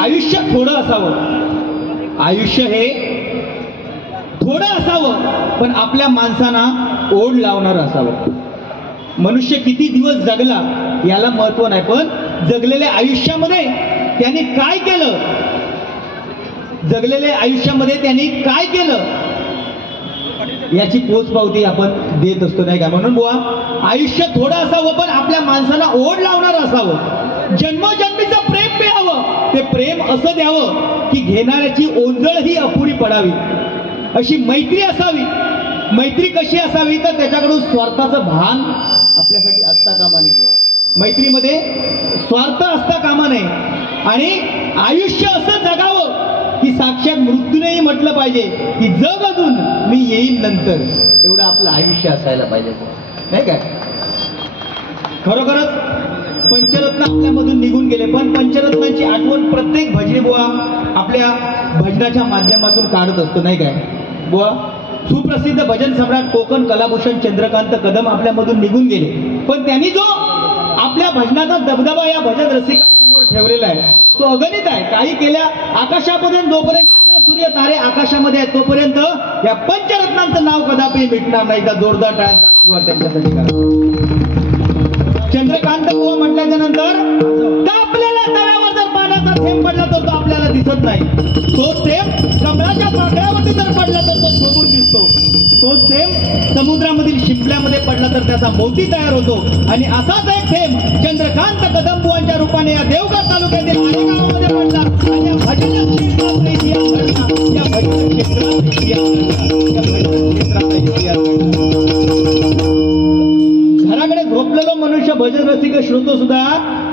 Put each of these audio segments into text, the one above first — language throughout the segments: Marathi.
आयुष्य थोडं असावं, आयुष्य हे थोडं असावं, पण आपल्या माणसांना ओढ लावणार असावं. मनुष्य किती दिवस जगला याला महत्व नाही, पण जगलेल्या आयुष्यामध्ये त्यांनी काय केलं, जगलेल्या आयुष्यामध्ये त्यांनी काय केलं याची पोचपावती आपण देत असतो, नाही का? म्हणून बुवा, आयुष्य थोडं असावं पण आपल्या माणसाला ओढ लावणार असावं. जन्मोजन्मीचं प्रेम मिळावं, ते प्रेम असं द्यावं की घेणाऱ्याची ओंजळ ही अपुरी पडावी. अशी मैत्री असावी. मैत्री कशी असावी तर त्याच्याकडून स्वार्थाचं भान आपल्यासाठी असता कामा नये. मैत्रीमध्ये स्वार्थ असता कामा नये. आणि आयुष्य असं जगावं की साक्षात मृत्यूनेही म्हटलं पाहिजे की जग अजून, मी येईल नंतर. एवढं आपलं आयुष्य असायला पाहिजे, नाही काय? खरोखरच पंचरत्न आपल्यामधून निघून गेले, पण पंचरत्नांची आठवण प्रत्येक भजनी बुवा आपल्या भजनाच्या माध्यमातून काढत असतो, नाही काय बुवा? सुप्रसिद्ध भजन सम्राट कोकण कलाभूषण चंद्रकांत कदम आपल्यामधून निघून गेले, पण त्यांनी जो आपल्या भजनाचा दबदबा या भजन रसिकांसमोर ठेवलेला आहे तो अगणित आहे. काही केल्या आकाशापर्यंत, जोपर्यंत सूर्य तारे आकाशामध्ये आहेत तोपर्यंत या पंचरत्नांचं नाव कदापि मिटणार नाही. का जोरदार टाळ्यांचा आशीर्वाद त्यांच्यासाठी करा. चंद्रकांत बुवा म्हटल्याच्या नंतर आपल्याला तळ्यावर जर पाण्याचा थेंब पडला तर तो आपल्याला दिसत नाही. तो थेंब कमळाच्या पाकळ्यावरती जर पडला तर तो शोभून दिसतो. तो थेंब समुद्रामधील शिंपल्यामध्ये पडला तर त्याचा मोती तयार होतो. आणि असाच एक थेंब चंद्रकांत कदम बुवांच्या रूपाने या देवगड तालुक्यातील आलेगावमध्ये पडला. आणि या भजन क्षेत्रात घराकडे झोपलेलो मनुष्य भजन रसिक श्रोतो सुद्धा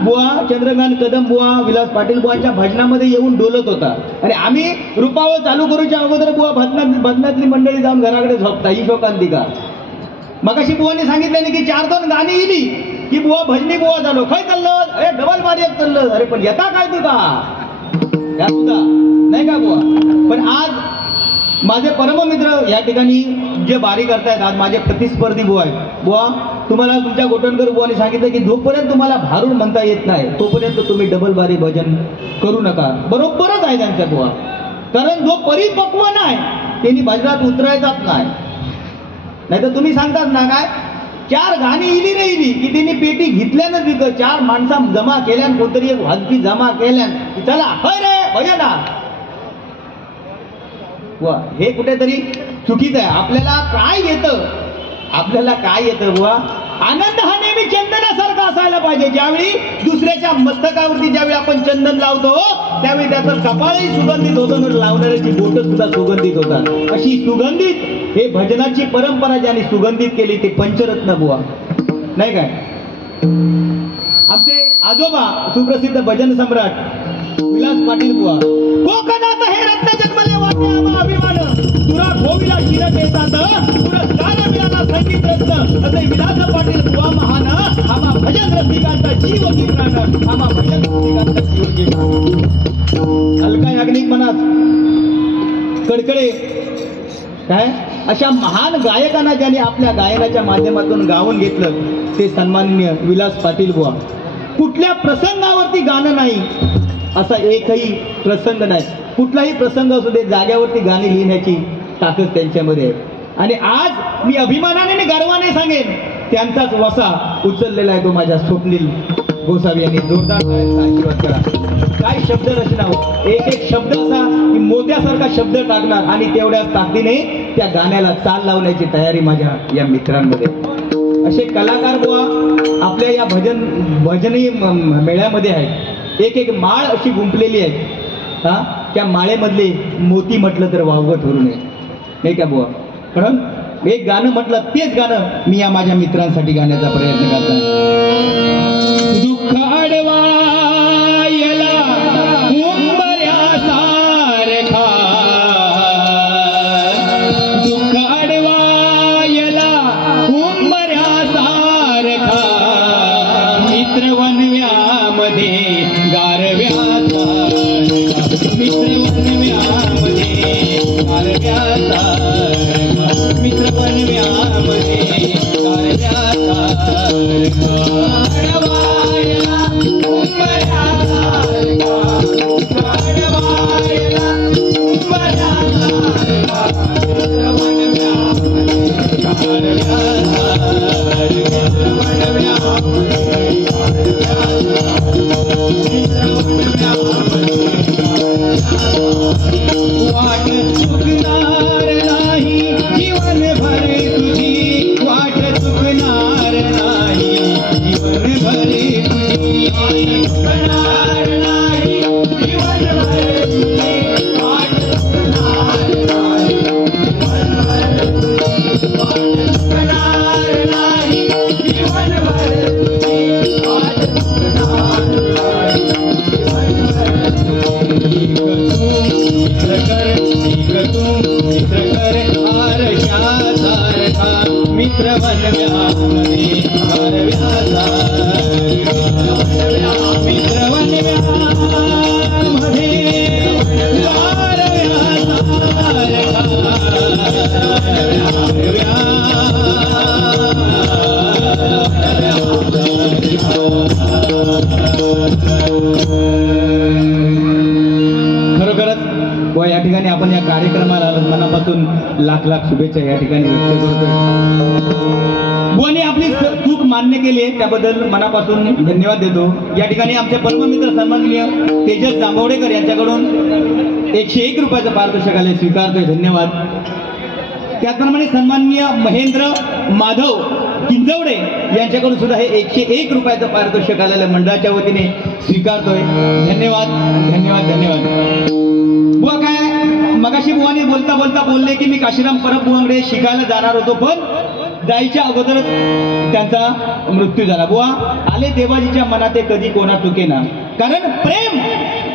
बुवा चंद्रकांत कदम बुवा, विलास पाटील बुवांच्या भजनामध्ये येऊन डोलत होता. आणि आम्ही रूपावं चालू करूच्या अगोदर बुवा भजनातली मंडळी जाऊन घराकडे झोपता. ही शोकांतिका मगाशी बुवांनी सांगितलं की 4-2 गाणी इली की बुवा भजनी बुवा झालो. काय चाललं? अरे डबल बारी चाललं. अरे पण येता काय तुका या सुद्धा नाही का बुवा? पण आज माझे परममित्र या ठिकाणी जे बारी करतायत, आज माझे प्रतिस्पर्धी बुवा आहेत. बुवा, तुम्हाला तुमच्या गोटणकर बुवांनी सांगितलं की जोपर्यंत तुम्हाला भारून म्हणता येत नाही तोपर्यंत तुम्ही डबल बारी भजन करू नका. बरोबरच आहे त्यांच्या बुवा. कारण जो परिपक्व नाही त्यांनी भजनात उतरायचाच नाही. नाहीतर तुम्ही सांगताच ना काय 4 गाणी इली रे इली की त्यांनी पेटी घेतल्यानंच विकत 4 माणसा जमा केल्यान, कोणतरी एक वाजकी जमा केल्यान चला होय रे भजना. हे कुठेतरी चुकीचं आहे. आपल्याला काय येतं, आपल्याला काय येतं बुवा? आनंद हा नेहमी चंदनासारखा असायला पाहिजे. ज्यावेळी दुसऱ्याच्या मस्तकावरती ज्यावेळी आपण चंदन लावतो त्यावेळी त्याचं कपाळही सुगंधित होतं, लावणाऱ्याची बोटं सुद्धा सुगंधित होतात. अशी सुगंधित हे भजनाची परंपरा ज्यांनी सुगंधित केली ते पंचरत्न बुवा, नाही काय? आमचे आजोबा सुप्रसिद्ध भजन सम्राट विलास पाटील बुवा, कोकणात हे रत्न जन्मले वाटे आम्हा अभिमान, तुरा गोविला शिर पेतात पुरस्कार मिळाला संगीत रत्न, असे विलास पाटील बुवा महान, आम्हा भजन रसिकांचा जीव की प्राण, आम्हा भजन रसिकांचा जीव की प्राण. अलका याज्ञिक मनात कडकडे काय अशा महान गायकांना ज्यांनी आपल्या गायनाच्या माध्यमातून गाऊन घेतलं ते सन्माननीय विलास पाटील बुवा. कुठल्या प्रसंगावरती गाणं नाही असा एकही प्रसंग नाही. कुठलाही प्रसंग असू दे जाग्यावरती गाणी लिहिण्याची ताकद त्यांच्यामध्ये आहे. आणि आज मी अभिमानाने आणि गर्वाने सांगेन त्यांचाच वसा उचललेला आहे तो माझ्या स्वप्नील गोसावी यांनी. जोरदार आशीर्वाद करा. काय शब्द रचना हो, एक एक शब्द असा की मोत्यासारखा शब्द टाकणार आणि तेवढ्या ताकदीने त्या गाण्याला चाल लावण्याची तयारी माझ्या या मित्रांमध्ये. असे कलाकार बुवा आपल्या या भजनी मेळ्यामध्ये आहेत. एक एक माळ अशी गुंफलेली आहे. हा त्या माळेमधले मोती म्हटलं तर वावगं ठरू नये, नाही का बुवा? कारण एक गाणं म्हटलं तेच गाणं मी या माझ्या मित्रांसाठी गाण्याचा प्रयत्न करत आहे. दुःख आडवा येला उंबऱ्यासारखा, दुःख आडवा येला उंबऱ्यासारखा, मित्र वनव्यामध्ये गारव्याचा, मित्र वनव्यामध्ये गारव्याचा, मित्र वनव्यामध्ये गारव्याचा. वाट चुकणार नाही जीवनभर तुझी, वाट चुकणार नाही जीवनभर तुझी, चुकणार नाही जीवनभर तुझी, वाट चुकणार नाही जीवनभर तुझी, वाट चुकणार नाही जीवनभर तुझी, वाट चुकणार नाही जीवनभर तुझी. मित्र वनव्यामध्ये मित्र वनव्यामध्ये खरोखरच व या ठिकाणी आपण या कार्यक्रमाला मनापासून लाख लाख शुभेच्छा या ठिकाणी व्यक्त करतोय. बुवाने आपली चूक मान्य केली आहे त्याबद्दल मनापासून धन्यवाद देतो. या ठिकाणी आमचे परममित्र सन्माननीय तेजस जांभवडेकर यांच्याकडून 101 रुपयाचं पारितोषिक आले स्वीकारतोय. धन्यवाद. त्याचप्रमाणे सन्माननीय महेंद्र माधव किंजवडे यांच्याकडून सुद्धा हे 101 रुपयाचं पारितोषिक आलेलं मंडळाच्या वतीने स्वीकारतोय. धन्यवाद धन्यवाद धन्यवाद. बुवा काय मगाशी बुवाने बोलता बोलता बोलले की मी काशीराम परब बुवांकडे शिकायला जाणार होतो पण जायच्या अगोदरच त्यांचा मृत्यू झाला. बुवा आले देवाजीच्या मनात कधी कोणा चुकेना. कारण प्रेम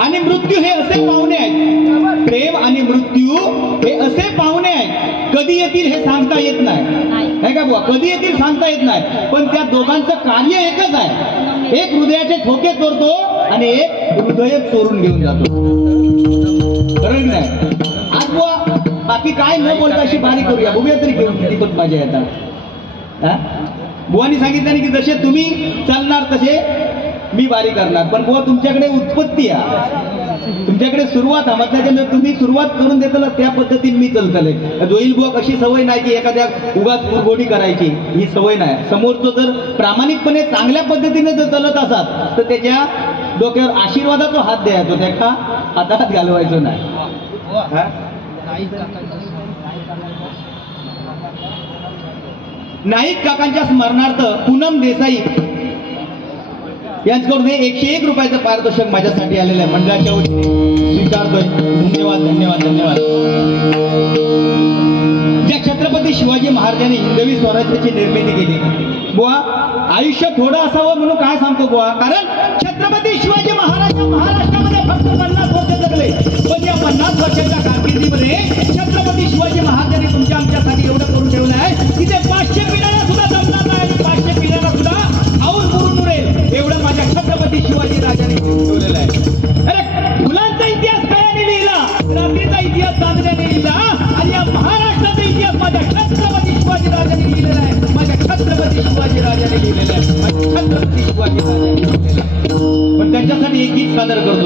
आणि मृत्यू हे असे पाहुणे आहेत. प्रेम आणि मृत्यू हे असे पाहुणे आहेत कधी येतील हे सांगता येत नाही. आहे का बुवा? कधी येतील सांगता येत नाही. पण त्या दोघांचं कार्य एकच आहे. एक हृदयाचे ठोके चोरतो आणि एक हृदय चोरून घेऊन जातो. बरोबर नाही? आज बुवा बाकी काय न बोलता अशी बारी करूया. बघूया तरी घेऊन किती पण मजा येतात. बुवानी सांगितलं की जसे तुम्ही चालणार तसे मी बारी करणार. पण बुवा तुमच्याकडे उत्पत्ती आहे, तुमच्याकडे सुरुवात आहे. म्हटल्याच्या तुम्ही सुरुवात करून देताना त्या पद्धतीने मी चलतले. जोईल बुवा कशी सवय नाही की एखाद्या उगाच कुरघोडी करायची, ही सवय नाही. समोरचं जर प्रामाणिकपणे चांगल्या पद्धतीने जर चलत असाल तर त्याच्या डोक्यावर आशीर्वादाचा हात द्यायचो, त्याच्या हातात घालवायचो नाही. नाईक काकांच्या स्मरणार्थ पूनम देसाई यांच्याकडून 101 रुपयाचं पारितोषिक माझ्यासाठी आलेलं आहे. मंडळाच्या वतीने स्वीकारतोय. धन्यवाद धन्यवाद धन्यवाद. ज्या छत्रपती शिवाजी महाराजांनी हिंदवी स्वराज्याची निर्मिती केली बुवा, आयुष्य थोडं असावं म्हणून काय सांगतो बुवा, कारण छत्रपती शिवाजी महाराज महाराष्ट्रामध्ये फक्त 50 वर्ष जगले. पण या 50 वर्षाच्या कारकिर्दीमध्ये छत्रपती शिवाजी महाराजांनी तुमच्या आमच्यासाठी एवढं करून ठेवलं आहे की ते 500 पिढ्यांना सुद्धा जमणार नाही. 500 पिढ्यांना सुद्धा खाऊन मुरून उरेल एवढं माझ्या छत्रपती शिवाजी राजांनी ठेवलेलं आहे. अरे मुलांचा इतिहास काळाने लिहिला, रात्रीचा इतिहास चांदण्याने लिहिला आणि या महाराष्ट्राचा इतिहास माझ्या छत्रपती शिवाजी राजांनी लिहिलेला आहे. माझ्या छत्रपती शिवाजी राजांनी लिहिलेला आहे. माझ्या छत्रपती शिवाजी राजांनी लिहिलेला आहे. पण त्यांच्यासाठी एक गीत सादर करतो.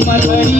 मधुरी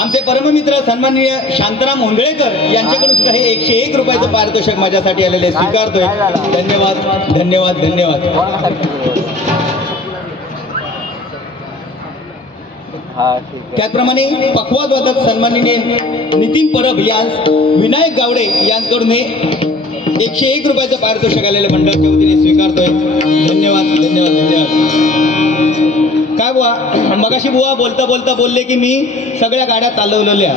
आमचे परममित्र सन्माननीय शांताराम होंगळेकर यांच्याकडून सुद्धा हे 101 रुपयाचं पारितोषिक माझ्यासाठी आलेले स्वीकारतोय. धन्यवाद धन्यवाद धन्यवाद. त्याचप्रमाणे पखवाज वादक सन्माननीय नितीन परब यांस विनायक गावडे यांच्याकडून हे 101 रुपयाचं पारितोषिक आलेलं मंडळाच्या वतीने स्वीकारतोय. धन्यवाद धन्यवाद धन्यवाद. काय बुवा, मगाशी बुवा बोलता बोलता बोलले की मी सगळ्या गाड्या चालवलेल्या,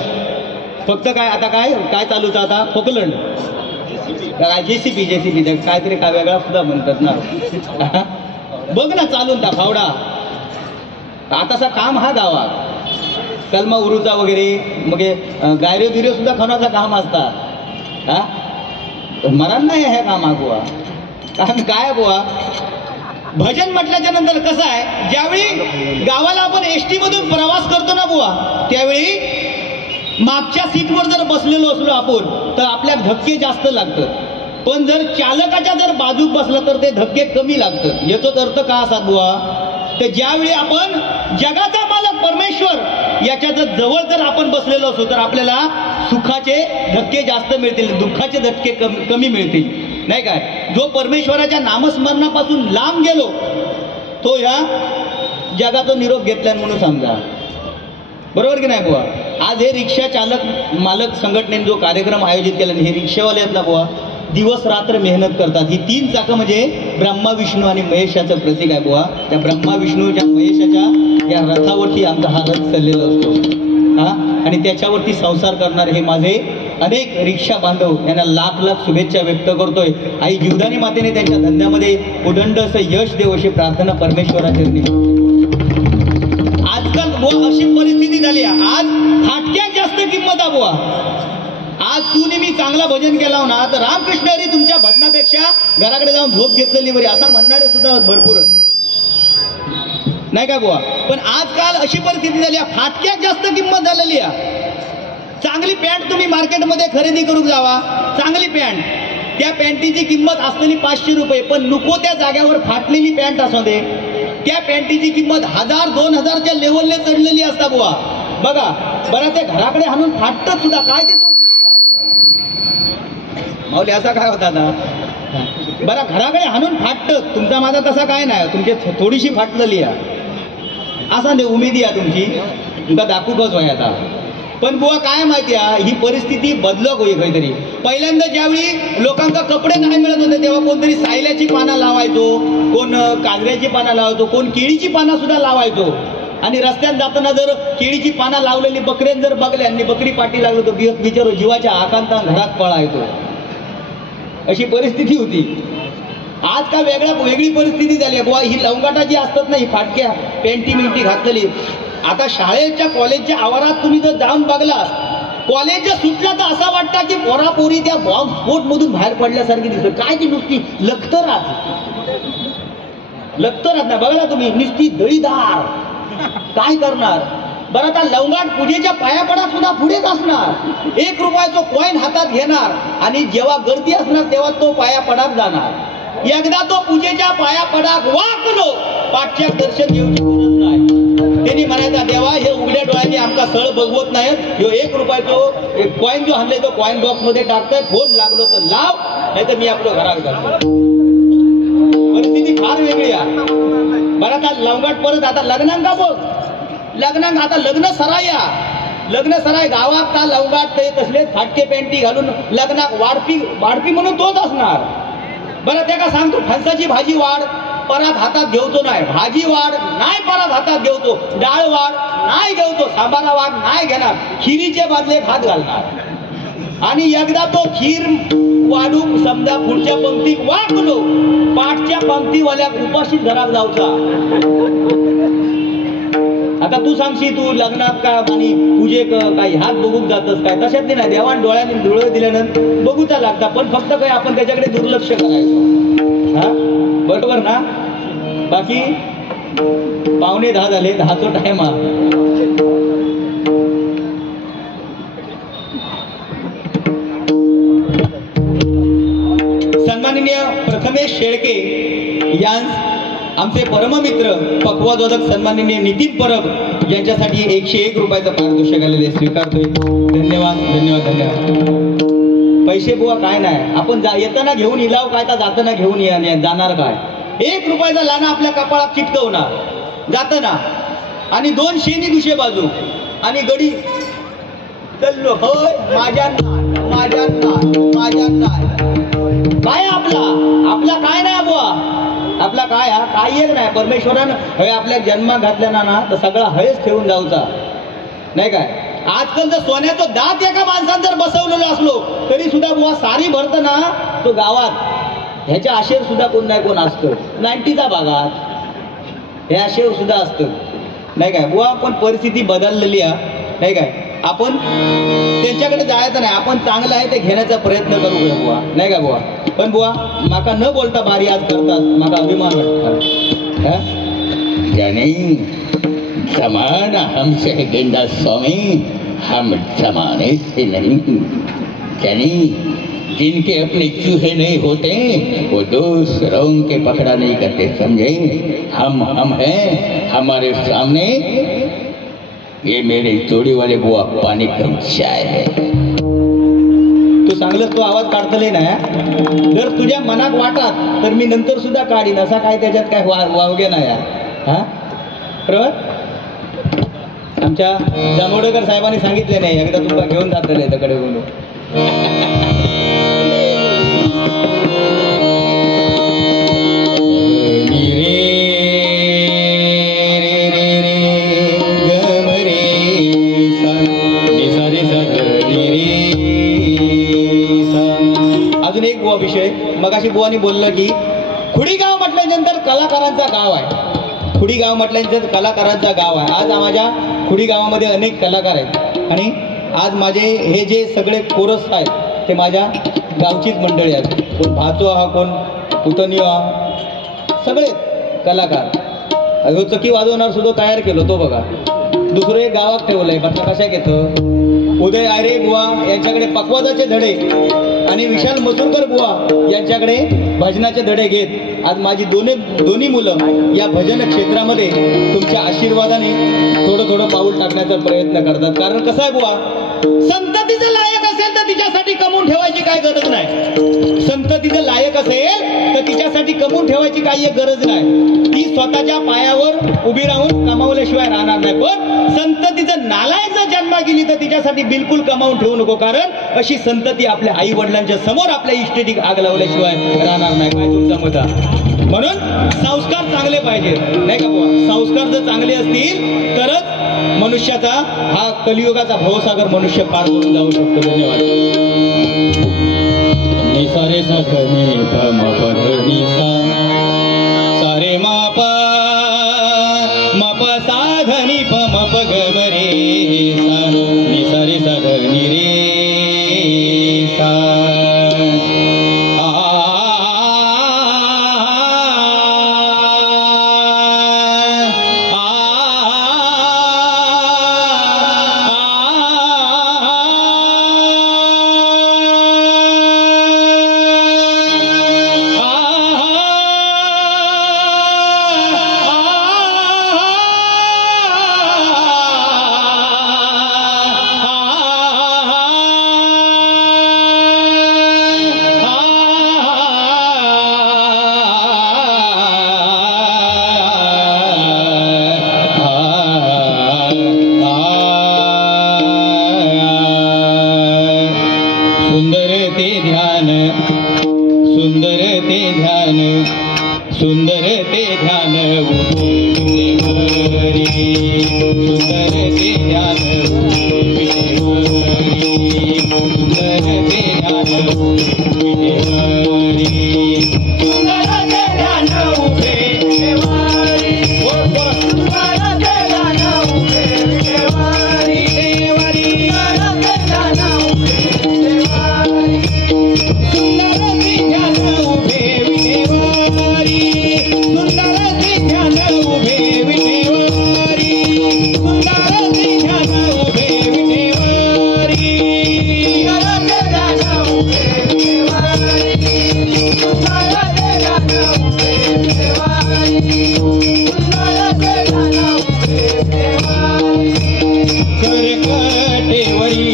फक्त काय आता काय काय चालूच आता पोकलंड काय जेसीपी काहीतरी काय वेगळा सुद्धा म्हणतात ना. बघ ना चालून त्या फावडा आताचा काम हा गावात कलमा उरुचा वगैरे मग गायरे बिरे सुद्धा खणाचा काम असतात. हा मरण नाही हे काम हा बुवा. कारण काय बुवा, भजन म्हटल्याच्या नंतर कसं आहे, ज्यावेळी गावाला आपण एसटी मधून प्रवास करतो ना बुवा, त्यावेळी मागच्या सीटवर जर बसलेलो असलो आपण तर आपल्या धक्के जास्त लागतात, पण जर चालकाच्या जर बाजूक बसला तर ते धक्के कमी लागतात. याचाच अर्थ का असा बुवा, तर ज्यावेळी आपण जगाचा मालक परमेश्वर याच्या जवळ जर आपण बसलेलो असो तर आपल्याला सुखाचे धक्के जास्त मिळतील, दुःखाचे धक्के कमी मिळतील, नाही काय. जो परमेश्वराच्या नामस्मरणापासून लांब गेलो तो ह्या जगाचा निरोप घेतला म्हणून समजा. बरोबर की नाही बुवा. आज हे रिक्षा चालक मालक संघटनेने जो कार्यक्रम आयोजित केला, हे रिक्षावाले आहेत ना बुवा, दिवस रात्र मेहनत करतात. ही 3 चाकं म्हणजे ब्रह्मा विष्णू आणि महेशाचं प्रतीक आहे बुवा. त्या ब्रह्मा विष्णूच्या महेशाच्या या रथावरती आमचा हा रथ चाललेला असतो. हा, आणि त्याच्यावरती संसार करणारे हे माझे अनेक रिक्षा बांधव यांना लाख लाख शुभेच्छा व्यक्त करतोय. आई जीवदानी मातेने त्यांच्या धंद्यामध्ये उदंड असं यश देव अशी प्रार्थना परमेश्वराचरणी. आजकाल बुवा अशी परिस्थिती झाली आहे, आज फाटक्यात जास्त किंमत आहे बुवा. आज तू मी चांगला भजन केला ना तर रामकृष्ण हरी तुमच्या भजनापेक्षा घराकडे जाऊन झोप घेतलेली बरी असं म्हणणारे सुद्धा भरपूर, नाही का बुवा. पण आजकाल अशी परिस्थिती झाली आहे, फाटक्यात जास्त किंमत झालेली आहे. चांगली पॅन्ट तुम्ही मार्केटमध्ये खरेदी करून जावा, चांगली पॅन्ट, त्या पॅन्टीची किंमत असलेली 500 रुपये, पण नको त्या जाग्यावर फाटलेली पॅन्ट असू दे, त्या पॅन्टीची किंमत 1000-2000च्या लेवलने चढलेली असता बुवा. बघा बरं, ते घराकडे आणून फाटत सुद्धा काय ते माऊली असा काय होता आता. बरं घराकडे आणून फाटत, तुमचा माझा तसा काय नाही, तुमची थोडीशी फाटलेली आहे असा दे उमेदी आहे तुमची, तुमचा दाखवूकच होय आता. पण बुवा काय माहिती आहे, ही परिस्थिती बदलक होई काहीतरी. पहिल्यांदा ज्यावेळी लोकांना कपडे नाही मिळत होते तेव्हा कोणतरी सायल्याची पानं लावायचो, कोण काजऱ्याची पानं लावायचो, कोण केळीची पानं सुद्धा लावायचो. आणि रस्त्यात जाताना जर केळीची पानं लावलेली बकऱ्यान जर बघल्या आणि बकरी पाठी लागलो तर बिचारो जीवाच्या आकांता घरात पळायचो, अशी परिस्थिती होती. आज का वेगळी परिस्थिती झाली आहे बुवा. ही लवंगाटा जी असतात ना, ही फाटक्या पेंटी मिंटी घातलेली, आता शाळेच्या कॉलेजच्या आवारात तुम्ही जर जाऊन बघला, कॉलेज सुटला तर असा वाटतं की पोरापोरी त्या बॉम्ब स्फोट मधून बाहेर पडल्यासारखी दिसत. काय ती नुसती लखतरात ना बघला तुम्ही, नुसती दळीदार. काय करणार बरं. आता लवंगाट पूजेच्या पाया पडा सुद्धा पुढेच असतात. असणार. 1 रुपयाचा कॉईन हातात घेणार आणि जेव्हा गर्दी असणार तेव्हा तो पाया पडाक जाणार. एकदा तो पूजेच्या पाया पडाक वाकलो पाठच्या दर्शन घेऊची गरज नाही. त्यांनी म्हणायचा देवा हे उघड्या डोळ्यांनी आमका सळ बघवत नाहीत. ह्यो 1 रुपयाचो कॉईन जो आणले तो कॉईन बॉक्स मध्ये टाकताय. फोन लागलो तर लाव, नाही तर मी आपलं घरात घालतो. परिस्थिती फार वेगळी आहे. बरं आता लवंगाट परत आता लग्नांका बघ. लग्नांक आता लग्न सराय गावात का लवंगाट ते तसले फाटके पॅन्टी घालून लग्नाक वाढपी म्हणून तोच असणार. बरं ते का सांगतो फणसाची भाजी वाढ परात हातात घेवतो नाही. भाजी वाढ नाही परात हातात घेवतो. डाळ वाढ नाही घेवतो. सांबारा वाढ नाही घेणार. खिरीचे बदले हात घालणार. आणि एकदा तो खीर वाढू समजा पुढच्या पंक्तीत वाकलो पाठच्या पंक्तीवाल्या उपाशी घरात जाऊचा. आता तू सांगशी तू लग्नात का आणि पूजे काही हात बघूक जातस काय. तशात नाही देवान डोळ्याने डोळे दिल्यानंतर बघूचा लागता. पण फक्त काय आपण त्याच्याकडे दुर्लक्ष करायचं. हा बरोबर ना. बाकी 9:45 झाले. 10चा टाइम हा. सन्माननीय प्रथमेश शेळके यांस आमचे परममित्र पक्वादोदक सन्माननीय नितीन परब यांच्यासाठी 101 रुपयाचं पारितोषिक आलेले स्वीकारतोय. धन्यवाद धन्यवाद धन्यवाद. पैसे बुवा काय नाही. आपण येताना घेऊन इलाव काय तर जाताना घेऊन जाणार काय. 1 रुपयाचा लाना आपल्या कपाळात चिटकवणार जाताना आणि 2 शेणी दुसरे बाजू आणि गडी चल्लो होय माझ्या काय आपला काय नाही बुवा. आपला काय हा काही एक नाही. परमेश्वरानं हे आपल्या जन्मात घातल्या ना तर सगळा हयच ठेवून जाऊचा नाही काय. आजकाल जर सोन्याचं दात एका माणसानं जर बसवलेलं असलो तरी सुद्धा बुवा सारी भरत ना तो गावात ह्याच्या आशेवर सुद्धा कोण नाही कोण असतं. 90च्या भागात हे आशेवर सुद्धा असतं नाही काय बुवा. पण परिस्थिती बदललेली आहे नाही काय. आपण त्यांच्याकडे जायचं नाही. आपण चांगलं आहे ते घेण्याचा प्रयत्न करू बुवा नाही का बुवा. पण बुवा माका न बोलता बारी आज करतात माका अभिमान वाटतो. जाने जमाना हमसे है गेंदा स्वामी, हम जमाने से नहीं. जाने जिनके अपने चूहे नहीं होते वो दूसरों के पकड़ा नहीं करते. समझे. हम हैं. हमारे सामने ये मेरे जोड़ी वाले बुआ पानी कम चाय है. तू चांगलंच तो आवाज काढतले ना. जर तुझ्या मनात वाटात तर मी नंतर सुद्धा काढीन. असा काय त्याच्यात काय वावगे नाही हा. बरोबर. आमच्या जांभोडेकर साहेबांनी सांगितले नाही एकदा तुमका घेऊन जातले तकडे बोलू. अजून एक बुवा विषय मगाशी बुवानी बोललं की खुडीगाव म्हटल्यानंतर कलाकारांचा गाव आहे. खुडीगाव म्हटल्यानंतर कलाकारांचा गाव आहे. आज माझ्या खुडी गावामध्ये अनेक कलाकार आहेत आणि आज माझे हे जे सगळे कोरस आहेत ते माझ्या गावचीच मंडळी आहेत. कोण भाचो हा कोण पुतणियो हा सगळे कलाकार. ह्यो चकी वाजवणार सुद्धा तयार केलो तो बघा. दुसरं एक गावात ठेवलंय बघा कशा घेतं. उदय आयरे बुवा यांच्याकडे पकवाजाचे धडे आणि विशाल मसूरकर बुवा यांच्याकडे भजनाचे धडे घेत आज माझी दोन्ही मुलं या भजन क्षेत्रामध्ये तुमच्या आशीर्वादाने थोडं पाऊल टाकण्याचा प्रयत्न करतात. कारण कसं आहे बुवा संततीचं लायक असेल तर तिच्यासाठी कमवून ठेवायची काय गरज नाही. संततीचं लायक असेल तर तिच्यासाठी कमवून ठेवायची काही गरज नाही. ती स्वतःच्या पायावर उभी राहून कमावल्याशिवाय राहणार नाही. पण संततीचं नालायक जर जन्मा गेली तर तिच्यासाठी बिलकुल कमावून ठेवू नको. कारण अशी संतती आपल्या आई वडिलांच्या समोर आपल्या इष्टेटी आग लावल्याशिवाय राहणार नाही. काय तुमचा मत आहे. म्हणून संस्कार चांगले पाहिजे नाही का बुवा. संस्कार जर चांगले असतील तरच मनुष्याचा हा कलियुगाचा भवसागर मनुष्य पार करून जाऊ शकतो. धन्यवाद. निसारे सा धनी प म प ध नि सा सारे मा प म प सा ध नि प म प ग म रे सा निसारे सा ध नि रे सा. सुंदर ते ध्यान सुंदर ते ध्यान सुंदर ते ध्यान विटेवरी सुंदर ते ध्यान विटेवरी सुंदर ते ध्यान विटेवरी सुंदर ते ध्यान उभे विटेवरी सुंदर ते ध्यान उभे विटेवरी देवरी सुंदर ते ध्यान उभे विटेवरी सुंदर ते ध्यान उभे विटेवरी सुंदर ते ध्यान उभे विटेवरी सुंदर ते ध्यान उभे विटेवरी सुंदर ते ध्यान उभे विटेवरी सुंदर ते ध्यान उभे विटेवरी सुंदर ते ध्यान उभे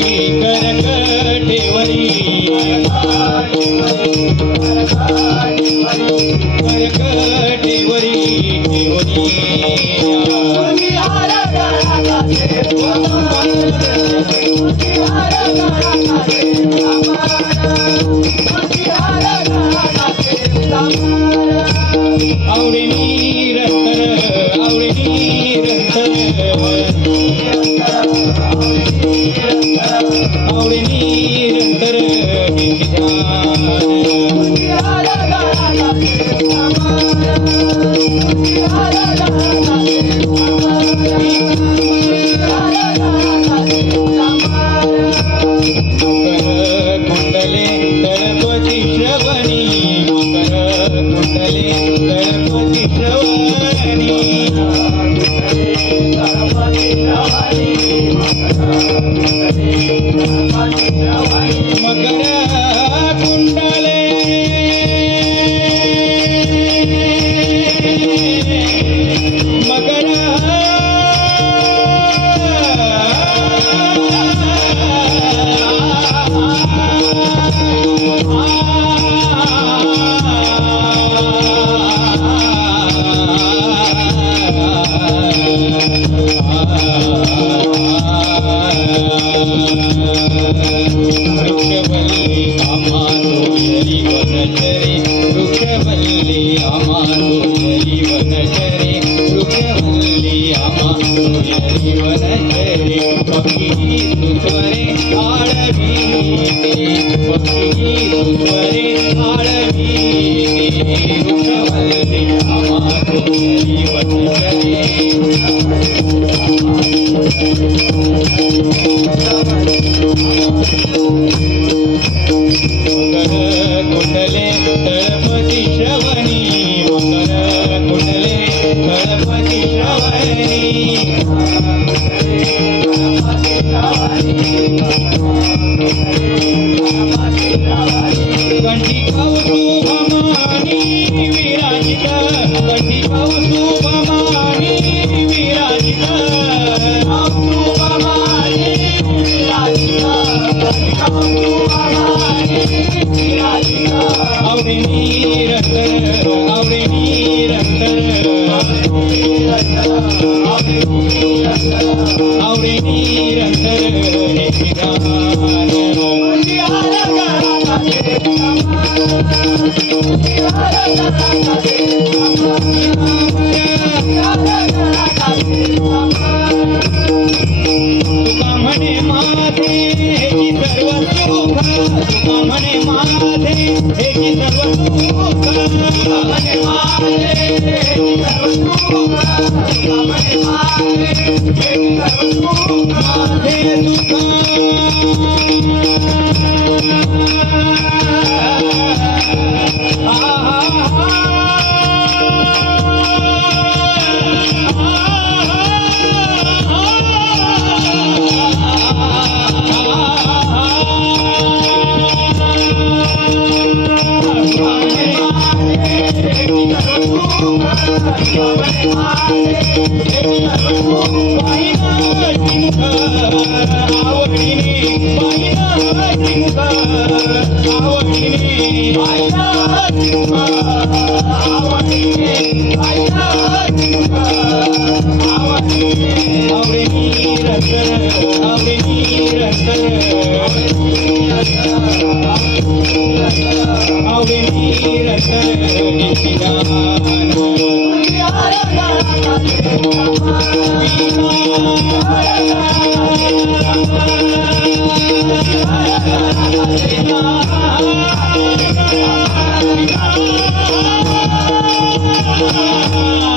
विटेवरी करकटेवरी करकटेवरी आवडे निरंतर आवडे निरंतर आवडे निरंतर कुंडले तरपती श्रवणी कुंडले तरपती श्रवणी मकर कुंडले मकर वृक्षवल्ली आमानोदरी वनचरे वृक्षवल्ली आमानोदरी वनचरे वृक्षवल्ली आमानोदरी वनचरे पक्षी सुस्वरे आळवीते पक्षी सुस्वरे आळवीते वृक्षवल्ली आमानोदरी वनचरे मकर कुंडले तळपती श्रवणी मकर कुंडले तळपती श्रवणी कंठी कौतुभमानी विराजित कंठी कौतुभमानी विराजित कौतुभमानी विराजित आवडे निरंतर आवडे निरंतर आवडे निरंतर तुका म्हणे माझे हेची सर्व सुख तुका म्हणे माझे हेची सर्व सुख तुका म्हणे माझे हेची सर्व सुख तुका म्हणे माझे हेची सर्व सुख माझे सुख Oh